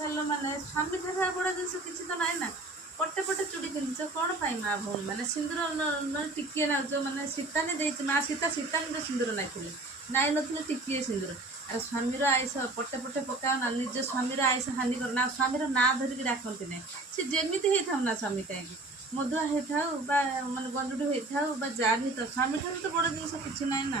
ସାରିଲ ମାନେ ସ୍ୱାମୀ ଠାରୁ ଆଉ ବଡ଼ ଜିନିଷ କିଛି ତ ନାହିଁ ନା। ପଟେ ପଟେ ଚୁଡ଼ି ପିନ୍ଧିଛ କ'ଣ ପାଇଁ ମା ଭଉଣୀ ମାନେ ସିନ୍ଦୁର ଟିକିଏ ନାଉଛ ମାନେ ସୀତାନି ଦେଇଛି ମା ସୀତାନିର ସିନ୍ଦୁର ନାଇଥିଲେ ନାଇଁ ନଥିଲେ ଟିକିଏ ସିନ୍ଦୁର। ଆଉ ସ୍ୱାମୀର ଆୟୁଷ ପଟେ ପଟେ ପକାଅ ନା, ନିଜ ସ୍ୱାମୀର ଆୟୁଷ ହାନି କର ନା, ସ୍ୱାମୀର ନାଁ ଧରିକି ଡାକନ୍ତି ନାହିଁ। ସେ ଯେମିତି ହେଇଥାଉ ନା ସ୍ୱାମୀ କାହିଁକି ମଧୁଆ ହେଇଥାଉ ବା ମାନେ ଗଞ୍ଜୁଡ଼ି ହେଇଥାଉ ବା ଯାହା ବି ହେଇଥାଉ, ସ୍ୱାମୀ ଠାରୁ ତ ବଡ଼ ଜିନିଷ କିଛି ନାହିଁ ନା।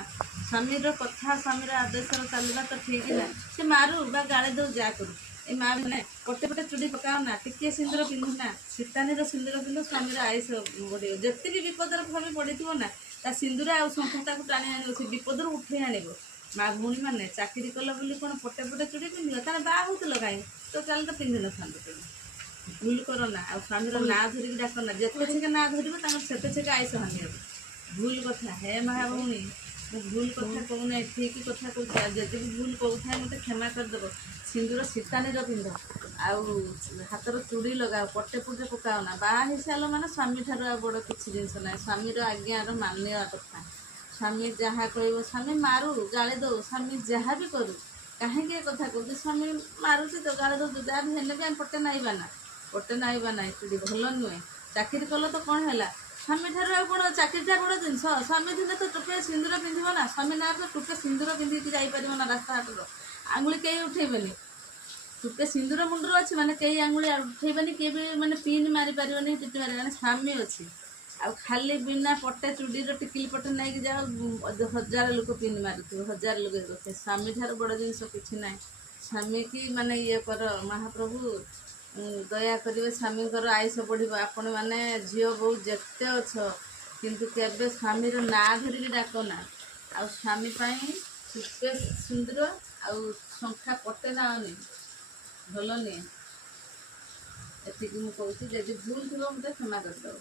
ସ୍ୱାମୀର କଥା ସ୍ୱାମୀର ଆଦେଶର ଚାଲିବା ତ ଠିକ୍ ନା। ସେ ମାରୁ ବା ଗାଳି ଦଉ ଯାହା କରୁ, ଏ ମା ମାନେ ପଟେ ପଟେ ଚୁଡ଼ି ପକାଅ ନା, ଟିକିଏ ସିନ୍ଦୁର ପିନ୍ଧୁ ନା, ସୀତାନିର ସିନ୍ଦୁର ପିନ୍ଧୁ, ସ୍ୱାମୀର ଆୟୁଷ ବଢ଼ିବ। ଯେତିକି ବିପଦରେ ସ୍ୱାମୀ ପଡ଼ିଥିବ ନା ତା ସିନ୍ଦୁର ଆଉ ଶଙ୍ଖା ତାକୁ ଟାଣି ଆଣିବ, ସେ ବିପଦରୁ ଉଠେଇ ଆଣିବ। ମା ଭଉଣୀ ମାନେ ଚାକିରି କଲ ବୋଲି କ'ଣ ପଟେ ପଟେ ଚୁଡ଼ି ପିନ୍ଧିବ? ତାହେଲେ ବାହା ହଉଥିଲ କାହିଁକି? ତ ଚାଲ ତ ପିନ୍ଧିନଥାନ୍ତ କେବେ। ଭୁଲ କର ନା, ଆଉ ସ୍ୱାମୀର ନାଁ ଧରିକି ଡାକ ନା। ଯେତେ ଛେକେ ନାଁ ଧରିବ ତାଙ୍କର ସେତେ ଛେକେ ଆୟୁଷ ହାନି ହେବ। ଭୁଲ କଥା ହେ ମା ଭଉଣୀ, ମୁଁ ଭୁଲ କଥା କହୁନାହିଁ, ଠିକ୍ କଥା କହୁଛି। ଆଉ ଯଦି ବି ଭୁଲ କହୁଥାଏ ମୋତେ କ୍ଷମା କରିଦେବ। ସିନ୍ଦୁର ସୀତାନିର ପିନ୍ଧ, ଆଉ ହାତର ଚୁଡ଼ି ଲଗାଅ, ପଟେ ପଟେ ପକାଅ ନା। ବାହା ହେଇସାରିଲ ମାନେ ସ୍ୱାମୀ ଠାରୁ ଆଉ ବଡ଼ କିଛି ଜିନିଷ ନାହିଁ। ସ୍ୱାମୀର ଆଜ୍ଞାର ମାନିବା କଥା। ସ୍ୱାମୀ ଯାହା କହିବ, ସ୍ୱାମୀ ମାରୁ ଗାଳି ଦଉ, ସ୍ୱାମୀ ଯାହା ବି କରୁ, କାହିଁକି ଏ କଥା କହୁଛି? ସ୍ୱାମୀ ମାରୁଛି ତ ଗାଳି ଦଉଛୁ, ଯାହା ବି ହେଲେ ବି ଆମେ ପଟେ ନାଇବା ନା, ପଟେ ନାଇବା ନାହିଁ। ଚୁଡ଼ି ଭଲ ନୁହେଁ। ଚାକିରି କଲ ତ କ'ଣ ହେଲା? ସ୍ୱାମୀ ଠାରୁ ଆଉ କ'ଣ ଚାକିରିଟା ବଡ଼ ଜିନିଷ? ସ୍ୱାମୀ ଦିନେ ତ ଟୋପେ ସିନ୍ଦୁର ପିନ୍ଧିବ ନା, ସ୍ୱାମୀ ନାଁ ତ ଟୋପେ ସିନ୍ଦୁର ପିନ୍ଧିକି ଯାଇପାରିବ ନା ରାସ୍ତାଘାଟର। ଆଙ୍ଗୁଳି କେହି ଉଠେଇବେନି। ଟୋପେ ସିନ୍ଦୁର ମୁଣ୍ଡରେ ଅଛି ମାନେ କେହି ଆଙ୍ଗୁଳି ଉଠେଇବେନି, କିଏ ବି ମାନେ ପିନ୍ ମାରିପାରିବନି, ପିଟି ପାରିବନି। ସ୍ୱାମୀ ଅଛି। ଆଉ ଖାଲି ବିନା ପଟେ ଚୁଡ଼ିର ଟିକିଲି ପଟେ ନେଇକି ଯାଅ, ହଜାର ଲୋକ ପିନ୍ ମାରୁଥିବ, ହଜାର ଲୋକ ଇଏ କରୁଥିବେ। ସ୍ୱାମୀ ଠାରୁ ବଡ଼ ଜିନିଷ କିଛି ନାହିଁ। ସ୍ୱାମୀକି ମାନେ ଇଏ କର ମହାପ୍ରଭୁ ଦୟା କରିବେ, ସ୍ୱାମୀଙ୍କର ଆୟୁଷ ବଢ଼ିବ। ଆପଣମାନେ ଝିଅ ବୋହୂ ଯେତେ ଅଛ, କିନ୍ତୁ କେବେ ସ୍ୱାମୀର ନାଁ ଧରିକି ଡାକ ନା। ଆଉ ସ୍ୱାମୀ ପାଇଁ ଟୋପେ ସିନ୍ଦୁର ଆଉ ଶଙ୍ଖା ପଟେ ନାଅନି, ଭଲ ନୁହେଁ। ଏତିକି ମୁଁ କହୁଛି। ଯଦି ଭୁଲ ଥିବ ମୋତେ କ୍ଷମା କରିଦେବ।